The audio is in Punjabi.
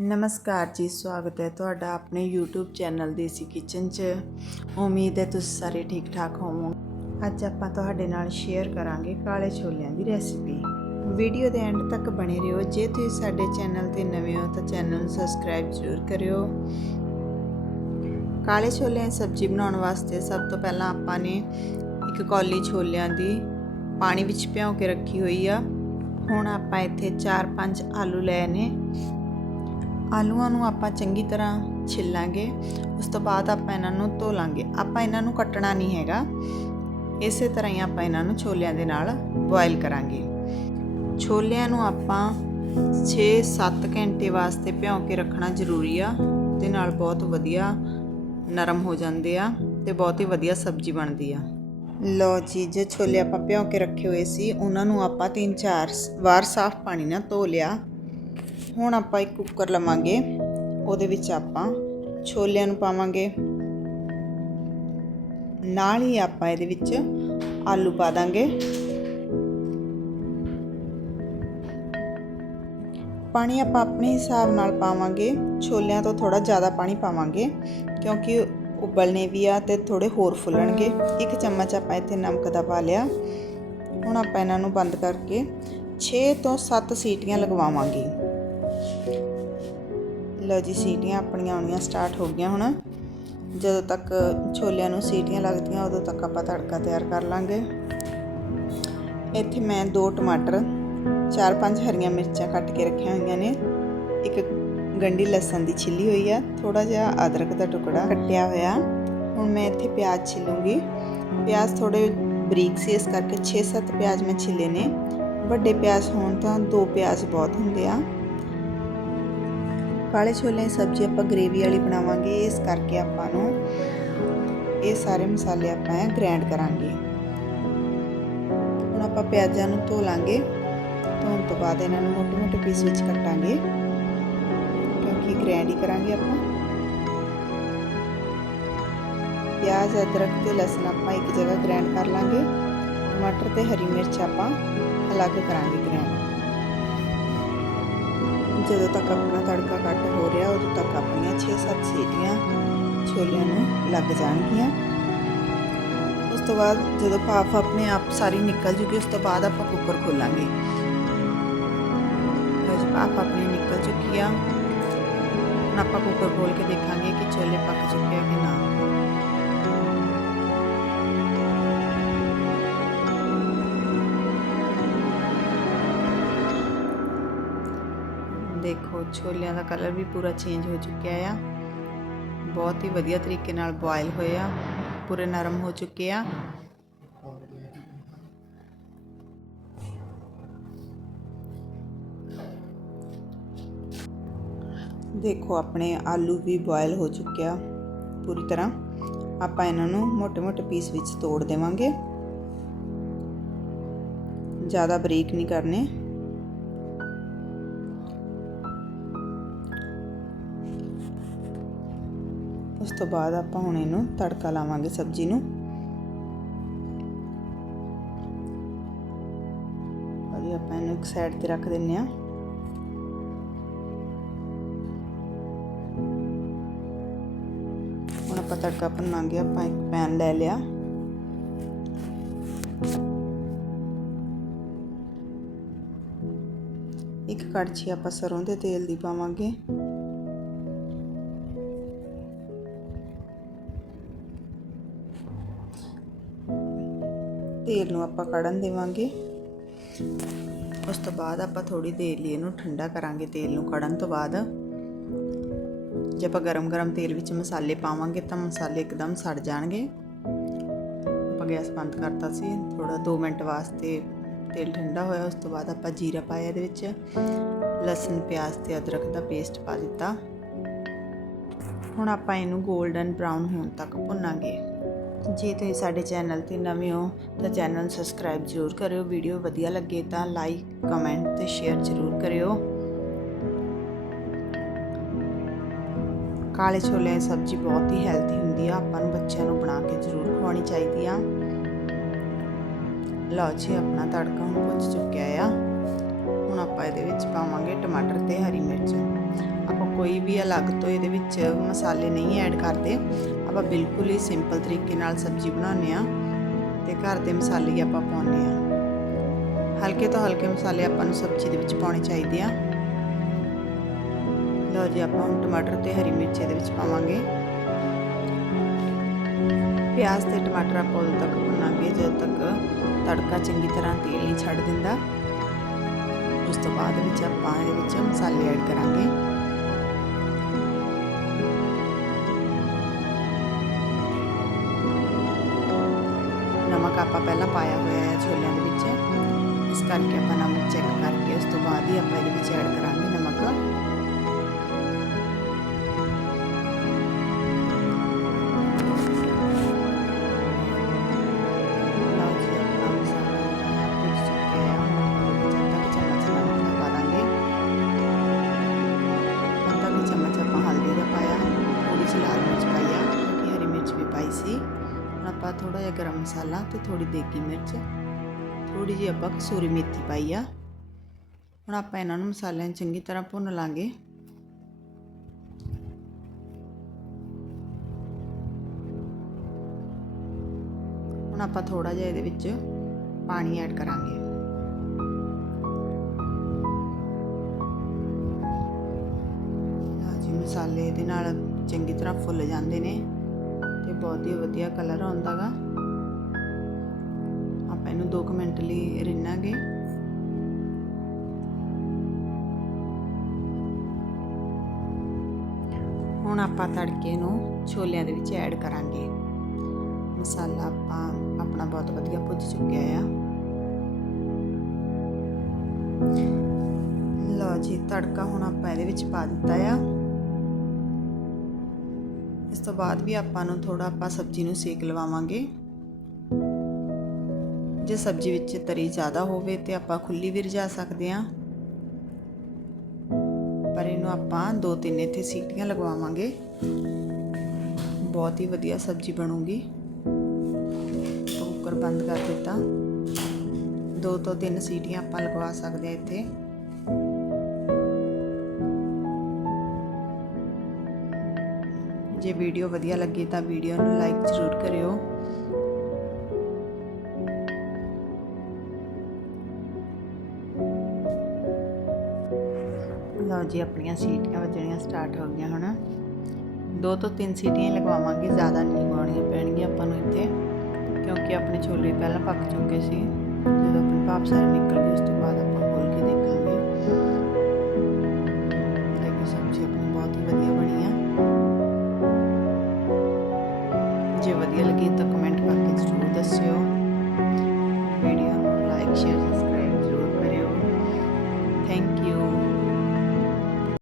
ਨਮਸਕਾਰ ਜੀ, ਸਵਾਗਤ ਹੈ ਤੁਹਾਡਾ ਆਪਣੇ YouTube ਚੈਨਲ ਦੇਸੀ ਕਿਚਨ 'ਚ। ਉਮੀਦ ਹੈ ਤੁਸੀਂ ਸਾਰੇ ਠੀਕ ਠਾਕ ਹੋਵੋਗੇ। ਅੱਜ ਆਪਾਂ ਤੁਹਾਡੇ ਨਾਲ ਸ਼ੇਅਰ ਕਰਾਂਗੇ ਕਾਲੇ ਛੋਲਿਆਂ ਦੀ ਰੈਸਿਪੀ ਵੀਡੀਓ ਦੇ ਐਂਡ ਤੱਕ ਬਣੇ ਰਹੋ। ਜੇ ਤੁਸੀਂ ਸਾਡੇ ਚੈਨਲ ਤੇ ਨਵੇਂ ਹੋ ਤਾਂ ਚੈਨਲ ਨੂੰ ਸਬਸਕ੍ਰਾਈਬ ਜ਼ਰੂਰ ਕਰਿਓ। ਕਾਲੇ ਛੋਲਿਆਂ ਦੀ ਸਬਜ਼ੀ ਬਣਾਉਣ ਵਾਸਤੇ ਸਭ ਤੋਂ ਪਹਿਲਾਂ ਆਪਾਂ ਨੇ ਇੱਕ ਕੌਲੀ ਛੋਲਿਆਂ ਦੀ ਪਾਣੀ ਵਿੱਚ ਭਿਓ ਕੇ ਰੱਖੀ ਹੋਈ ਆ। ਹੁਣ ਆਪਾਂ ਇੱਥੇ 4-5 ਆਲੂ ਲਏ ਨੇ। ਆਲੂਆਂ ਨੂੰ ਆਪਾਂ ਚੰਗੀ ਤਰ੍ਹਾਂ ਛਿੱਲਾਂਗੇ, ਉਸ ਤੋਂ ਬਾਅਦ ਆਪਾਂ ਇਹਨਾਂ ਨੂੰ ਧੋ ਲਾਂਗੇ ਆਪਾਂ ਇਹਨਾਂ ਨੂੰ ਕੱਟਣਾ ਨਹੀਂ ਹੈਗਾ। ਇਸੇ ਤਰ੍ਹਾਂ ਹੀ ਆਪਾਂ ਇਹਨਾਂ ਨੂੰ ਛੋਲਿਆਂ ਦੇ ਨਾਲ ਬੋਇਲ ਕਰਾਂਗੇ। ਛੋਲਿਆਂ ਨੂੰ ਆਪਾਂ 6-7 ਘੰਟੇ ਵਾਸਤੇ ਭਿਓ ਕੇ ਰੱਖਣਾ ਜ਼ਰੂਰੀ ਆ। ਤੇ ਨਾਲ ਬਹੁਤ ਵਧੀਆ ਨਰਮ ਹੋ ਜਾਂਦੇ ਆ ਤੇ ਬਹੁਤ ਹੀ ਵਧੀਆ ਸਬਜ਼ੀ ਬਣਦੀ ਆ। ਲੋ ਜੀ, ਜੋ ਛੋਲੇ ਆਪਾਂ ਭਿਓ ਕੇ ਰੱਖੇ ਹੋਏ ਸੀ, ਉਹਨਾਂ ਨੂੰ ਆਪਾਂ 3-4 ਵਾਰ ਸਾਫ਼ ਪਾਣੀ ਨਾਲ ਧੋ ਲਿਆ। ਹੁਣ ਆਪਾਂ ਇੱਕ ਕੁੱਕਰ ਲਵਾਂਗੇ। ਉਹਦੇ ਵਿੱਚ ਆਪਾਂ ਛੋਲਿਆਂ ਨੂੰ ਪਾਵਾਂਗੇ। ਨਾਲ ਹੀ ਆਪਾਂ ਇਹਦੇ ਵਿੱਚ ਆਲੂ ਪਾ ਦਾਂਗੇ। ਪਾਣੀ ਆਪਾਂ ਆਪਣੇ ਹਿਸਾਬ ਨਾਲ ਪਾਵਾਂਗੇ। ਛੋਲਿਆਂ ਤੋਂ ਥੋੜਾ ਜ਼ਿਆਦਾ ਪਾਣੀ ਪਾਵਾਂਗੇ, ਕਿਉਂਕਿ ਉਬਲਣੇ ਵੀ ਆ ਤੇ ਥੋੜੇ ਹੋਰ ਫੁੱਲਣਗੇ। ਇੱਕ ਚਮਚ ਆਪਾਂ ਇੱਥੇ ਨਮਕ ਦਾ ਪਾ ਲਿਆ। ਹੁਣ ਆਪਾਂ ਇਹਨਾਂ ਨੂੰ ਬੰਦ ਕਰਕੇ 6 ਤੋਂ 7 ਸੀਟੀਆਂ ਲਗਵਾਵਾਂਗੇ। ਲਓ ਜੀ, ਸੀਟੀਆਂ ਆਪਣੀਆਂ ਆਉਣੀਆਂ ਸਟਾਰਟ ਹੋ ਗਈਆਂ ਹੁਣ। ਜਦੋਂ ਤੱਕ ਛੋਲਿਆਂ ਨੂੰ ਸੀਟੀਆਂ ਲੱਗਦੀਆਂ, ਉਦੋਂ ਤੱਕ ਆਪਾਂ ਤੜਕਾ ਤਿਆਰ ਕਰ ਲਾਂਗੇ। ਇੱਥੇ ਮੈਂ ਦੋ ਟਮਾਟਰ, ਚਾਰ ਪੰਜ ਹਰੀਆਂ ਮਿਰਚਾਂ ਕੱਟ ਕੇ ਰੱਖੀਆਂ ਹੋਈਆਂ ਨੇ। ਇੱਕ ਗੰਢੀ ਲਸਣ ਦੀ ਛਿੱਲੀ ਹੋਈ ਆ ਥੋੜਾ ਜਿਹਾ ਅਦਰਕ ਦਾ ਟੁਕੜਾ ਕੱਟਿਆ ਹੋਇਆ। ਹੁਣ ਮੈਂ ਇੱਥੇ ਪਿਆਜ਼ ਛਿਲੂੰਗੀ। ਪਿਆਜ਼ ਥੋੜੇ ਬਰੀਕ ਸੀ, ਇਸ ਕਰਕੇ 6-7 ਪਿਆਜ਼ ਮੈਂ ਛਿੱਲੇ ਨੇ। ਵੱਡੇ ਪਿਆਜ਼ ਹੋਣ ਤਾਂ ਦੋ ਪਿਆਜ਼ ਬਹੁਤ ਹੁੰਦੇ ਆ। ਕਾਲੇ ਛੋਲਿਆਂ ਦੀ ਸਬਜ਼ੀ ਆਪਾਂ ਗ੍ਰੇਵੀ ਵਾਲੀ ਬਣਾਵਾਂਗੇ। ਇਸ ਕਰਕੇ ਆਪਾਂ ਨੂੰ ਇਹ ਸਾਰੇ ਮਸਾਲੇ ਆਪਾਂ ਗ੍ਰੈਂਡ ਕਰਾਂਗੇ। ਹੁਣ ਆਪਾਂ ਪਿਆਜ਼ਾਂ ਨੂੰ ਧੋ ਲਾਂਗੇ। ਧੋਣ ਤੋਂ ਬਾਅਦ ਇਹਨਾਂ ਨੂੰ ਮੋਟੇ-ਮੋਟੇ ਪੀਸ ਵਿੱਚ ਕੱਟਾਂਗੇ। ਕਿਉਂਕਿ ਗ੍ਰੈਂਡ ਹੀ ਕਰਾਂਗੇ ਆਪਾਂ। ਪਿਆਜ਼, ਅਦਰਕ ਤੇ ਲਸਣ ਆਪਾਂ ਇੱਕ ਜਗ੍ਹਾ ਗ੍ਰੈਂਡ ਕਰ ਲਾਂਗੇ। ਟਮਾਟਰ ਤੇ ਹਰੀ ਮਿਰਚ ਆਪਾਂ ਅਲੱਗ ਕਰਾਂਗੇ ਗ੍ਰੈਂਡ ਜਦੋਂ ਤੱਕ ਆਪਣਾ ਤੜਕਾ ਕੱਟ ਹੋ ਰਿਹਾ, ਉਦੋਂ ਤੱਕ ਆਪਣੀਆਂ 6-7 ਸੀਟੀਆਂ ਛੋਲਿਆਂ ਨੂੰ ਲੱਗ ਜਾਣਗੀਆਂ। ਉਸ ਤੋਂ ਬਾਅਦ ਜਦੋਂ ਭਾਫ ਆਪਣੇ ਆਪ ਸਾਰੀ ਨਿਕਲ ਜੂਗੀ, ਉਸ ਤੋਂ ਬਾਅਦ ਆਪਾਂ ਕੁੱਕਰ ਖੋਲਾਂਗੇ। ਜਦੋਂ ਭਾਫ ਆਪਣੀ ਨਿਕਲ ਚੁੱਕੀ ਆ। ਹੁਣ ਆਪਾਂ ਕੁੱਕਰ ਖੋਲ ਕੇ ਦੇਖਾਂਗੇ ਕਿ ਛੋਲੇ ਪੱਕ ਚੁੱਕੇ ਆ ਕਿ ਨਾ। ਦੇਖੋ, ਛੋਲਿਆਂ ਦਾ ਕਲਰ ਵੀ ਪੂਰਾ ਚੇਂਜ ਹੋ ਚੁੱਕਿਆ ਆ। ਬਹੁਤ ਹੀ ਵਧੀਆ ਤਰੀਕੇ ਨਾਲ ਬੋਇਲ ਹੋਏ ਆ, ਪੂਰੇ ਨਰਮ ਹੋ ਚੁੱਕੇ ਆ। ਦੇਖੋ, ਆਪਣੇ ਆਲੂ ਵੀ ਬੋਇਲ ਹੋ ਚੁੱਕਿਆ ਪੂਰੀ ਤਰ੍ਹਾਂ। ਆਪਾਂ ਇਹਨਾਂ ਨੂੰ ਮੋਟੇ ਮੋਟੇ ਪੀਸ ਵਿੱਚ ਤੋੜ ਦੇਵਾਂਗੇ। ਜ਼ਿਆਦਾ ਬਰੀਕ ਨਹੀਂ ਕਰਨੇ। ਤੋਂ ਬਾਅਦ ਆਪਾਂ ਹੁਣ ਇਹਨੂੰ ਤੜਕਾ ਲਾਵਾਂਗੇ ਸਬਜ਼ੀ ਨੂੰ। ਅਜੀ ਆਪਾਂ ਇਹਨੂੰ ਇੱਕ ਸਾਈਡ ਤੇ ਰੱਖ ਦਿੰਨੇ ਆ। ਹੁਣ ਆਪਾਂ ਤੜਕਾ ਭੁੰਨਾਂਗੇ, ਆਪਾਂ ਇੱਕ ਪੈਨ ਲੈ ਲਿਆ। ਇੱਕ ਕੜਛੀ ਆਪਾਂ ਸਰੋਂ ਦੇ ਤੇਲ ਦੀ ਪਾਵਾਂਗੇ। ਤੇਲ ਨੂੰ ਆਪਾਂ ਕੜਨ ਦੇਵਾਂਗੇ। ਉਸ ਤੋਂ ਬਾਅਦ ਆਪਾਂ ਥੋੜੀ ਦੇਰ ਲਈ ਇਹਨੂੰ ਠੰਡਾ ਕਰਾਂਗੇ ਤੇਲ ਨੂੰ ਕੜਨ ਤੋਂ ਬਾਅਦ। ਜੇ ਆਪਾਂ ਗਰਮ-ਗਰਮ ਤੇਲ ਵਿੱਚ ਮਸਾਲੇ ਪਾਵਾਂਗੇ ਤਾਂ ਮਸਾਲੇ ਇੱਕਦਮ ਸੜ ਜਾਣਗੇ। ਆਪਾਂ ਗੈਸ ਬੰਦ ਕਰਤਾ ਸੀ ਥੋੜਾ 2 ਮਿੰਟ ਵਾਸਤੇ ਤੇਲ ਠੰਡਾ ਹੋਇਆ, ਉਸ ਤੋਂ ਬਾਅਦ ਆਪਾਂ ਜੀਰਾ ਪਾਇਆ ਇਹਦੇ ਵਿੱਚ। ਲਸਣ, ਪਿਆਜ਼ ਤੇ ਅਦਰਕ ਦਾ ਪੇਸਟ ਪਾ ਦਿੱਤਾ। ਹੁਣ ਆਪਾਂ ਇਹਨੂੰ 골ਡਨ ਬ੍ਰਾਊਨ ਹੋਣ ਤੱਕ ਭੁੰਨਾਂਗੇ। ਜੇ ਤੁਸੀਂ ਸਾਡੇ ਚੈਨਲ ਤੇ ਨਵੇਂ ਹੋ ਤਾਂ ਚੈਨਲ ਸਬਸਕ੍ਰਾਈਬ ਜ਼ਰੂਰ ਕਰਿਓ। ਵੀਡੀਓ ਵਧੀਆ ਲੱਗੇ ਤਾਂ ਲਾਈਕ ਕਮੈਂਟ ਤੇ ਸ਼ੇਅਰ ਜ਼ਰੂਰ ਕਰਿਓ। ਕਾਲੇ ਛੋਲੇ ਦੀ ਸਬਜ਼ੀ ਬਹੁਤ ਹੀ ਹੈਲਥੀ ਹੁੰਦੀ ਆ। ਆਪਾਂ ਨੂੰ ਬੱਚਿਆਂ ਨੂੰ ਬਣਾ ਕੇ ਜ਼ਰੂਰ ਖਵਾਉਣੀ ਚਾਹੀਦੀ ਆ। ਲਓ ਜੀ, ਆਪਣਾ ਤੜਕਾ ਹੁਣ ਪੁੱਜ ਚੁੱਕਿਆ ਆ। ਹੁਣ ਆਪਾਂ ਇਹਦੇ ਵਿੱਚ ਪਾਵਾਂਗੇ ਟਮਾਟਰ ਤੇ ਹਰੀ ਮਿਰਚ। ਆਪਾਂ ਕੋਈ ਵੀ ਅਲੱਗ ਤੋਂ ਇਹਦੇ ਵਿੱਚ ਮਸਾਲੇ ਨਹੀਂ ਐਡ ਕਰਦੇ। ਆਪਾਂ ਬਿਲਕੁਲ ਹੀ ਸਿੰਪਲ ਤਰੀਕੇ ਨਾਲ ਸਬਜ਼ੀ ਬਣਾਉਂਦੇ ਆ ਤੇ ਘਰ ਦੇ ਮਸਾਲੇ ਹੀ ਆਪਾਂ ਪਾਉਂਦੇ ਆ ਹਲਕੇ ਤੋਂ ਹਲਕੇ ਮਸਾਲੇ ਆਪਾਂ ਨੂੰ ਸਬਜ਼ੀ ਦੇ ਵਿੱਚ ਪਾਉਣੇ ਚਾਹੀਦੇ ਆ। ਲਓ ਜੀ, ਆਪਾਂ ਹੁਣ ਟਮਾਟਰ ਤੇ ਹਰੀ ਮਿਰਚ ਦੇ ਵਿੱਚ ਪਾਵਾਂਗੇ। ਪਿਆਜ਼ ਤੇ ਟਮਾਟਰ ਆਪਾਂ ਉਦੋਂ ਤੱਕ ਭੁੰਨਾਂਗੇ, ਜਦੋਂ ਤੱਕ ਤੜਕਾ ਚੰਗੀ ਤਰ੍ਹਾਂ ਤੇਲ ਨਹੀਂ ਛੱਡ ਦਿੰਦਾ। ਉਸ ਤੋਂ ਬਾਅਦ ਵਿੱਚ ਆਪਾਂ ਇਹਦੇ ਵਿੱਚ ਮਸਾਲੇ ਐਡ ਕਰਾਂਗੇ। ਪਹਿਲਾਂ ਪਾਇਆ ਹੋਇਆ ਹੈ ਛੋਲਿਆਂ ਦੇ ਵਿੱਚ। ਇਸ ਕਰਕੇ ਆਪਾਂ ਨਮਕ ਚੈੱਕ ਕਰਕੇ ਉਸ ਤੋਂ ਬਾਅਦ ਹੀ ਆਪਾਂ ਇਹਦੇ ਵਿੱਚ ਐਡ ਕਰਾਂਗੇ ਨਮਕ। ਥੋੜਾ ਜਿਹਾ ਗਰਮ ਮਸਾਲਾ ਤੇ ਥੋੜੀ ਦੇਗੀ ਮਿਰਚ। ਥੋੜੀ ਜਿਹੀ ਆਪਾਂ ਕਸੂਰੀ ਮੇਥੀ ਪਾਈ ਆ। ਹੁਣ ਆਪਾਂ ਇਹਨਾਂ ਨੂੰ ਮਸਾਲਿਆਂ ਨੂੰ ਚੰਗੀ ਤਰ੍ਹਾਂ ਭੁੰਨ ਲਾਂਗੇ। ਹੁਣ ਆਪਾਂ ਥੋੜਾ ਜਿਹਾ ਇਹਦੇ ਵਿੱਚ ਪਾਣੀ ਐਡ ਕਰਾਂਗੇ। ਜੀ, ਮਸਾਲੇ ਇਹਦੇ ਨਾਲ ਚੰਗੀ ਤਰ੍ਹਾਂ ਫੁੱਲ ਜਾਂਦੇ ਨੇ। ਬਹੁਤ ਹੀ ਵਧੀਆ ਕਲਰ ਆਉਂਦਾਗਾ ਆਪਾਂ ਇਹਨੂੰ 2 ਮਿੰਟ ਲਈ ਰਿੰਨਾਂਗੇ। ਹੁਣ ਆਪਾਂ ਤੜਕੇ ਨੂੰ ਛੋਲਿਆਂ ਦੇ ਵਿੱਚ ਐਡ ਕਰਾਂਗੇ। ਮਸਾਲਾ ਆਪਾਂ ਆਪਣਾ ਬਹੁਤ ਵਧੀਆ ਭੁੱਜ ਚੁੱਕਿਆ ਆ। ਲਓ ਜੀ, ਤੜਕਾ ਹੁਣ ਆਪਾਂ ਇਹਦੇ ਵਿੱਚ ਪਾ ਦਿੱਤਾ ਆ। ਇਸ ਤੋਂ ਬਾਅਦ ਵੀ ਆਪਾਂ ਨੂੰ ਥੋੜਾ ਆਪਾਂ ਸਬਜ਼ੀ ਨੂੰ ਸੇਕ ਲਵਾਵਾਂਗੇ। ਜੇ ਸਬਜ਼ੀ ਵਿੱਚ ਤਰੀ ਜ਼ਿਆਦਾ ਹੋਵੇ ਤੇ ਆਪਾਂ ਖੁੱਲੀ ਵੀ ਰਜਾ ਸਕਦੇ ਹਾਂ। ਪਰ ਇਹਨੂੰ ਆਪਾਂ ਦੋ ਤਿੰਨ ਇੱਥੇ ਸੀਟੀਆਂ ਲਗਵਾਵਾਂਗੇ। ਬਹੁਤ ਹੀ ਵਧੀਆ ਸਬਜ਼ੀ ਬਣੂਗੀ। ਕੁੱਕਰ ਬੰਦ ਕਰ ਦਿੱਤਾ। ਦੋ ਤੋਂ ਤਿੰਨ ਸੀਟੀਆਂ ਆਪਾਂ ਲਗਵਾ ਸਕਦੇ ਹਾਂ ਇੱਥੇ। ਜੇ ਵੀਡੀਓ ਵਧੀਆ ਲੱਗੀ ਤਾਂ ਵੀਡੀਓ ਨੂੰ ਲਾਈਕ ਜ਼ਰੂਰ ਕਰਿਓ। ਲਓ ਜੀ, ਆਪਣੀਆਂ ਸੀਟੀਆਂ ਵੱਜਣੀਆਂ ਸਟਾਰਟ ਹੋ ਗਈਆਂ ਹੁਣ। ਦੋ ਤੋਂ ਤਿੰਨ ਸੀਟੀਆਂ ਲਗਵਾਵਾਂਗੇ, ਜ਼ਿਆਦਾ ਨਹੀਂ ਲਗਾਉਣੀਆਂ ਪੈਣਗੀਆਂ ਆਪਾਂ ਨੂੰ ਇੱਥੇ, ਕਿਉਂਕਿ ਆਪਣੇ ਛੋਲੇ ਪਹਿਲਾਂ ਪੱਕ ਚੁੱਕੇ ਸੀ। ਜਦੋਂ ਆਪਣੇ ਭਾਪ ਸਾਰੇ ਨਿਕਲ ਗਏ, ਉਸ ਤੋਂ ਬਾਅਦ ਆ ਜੇ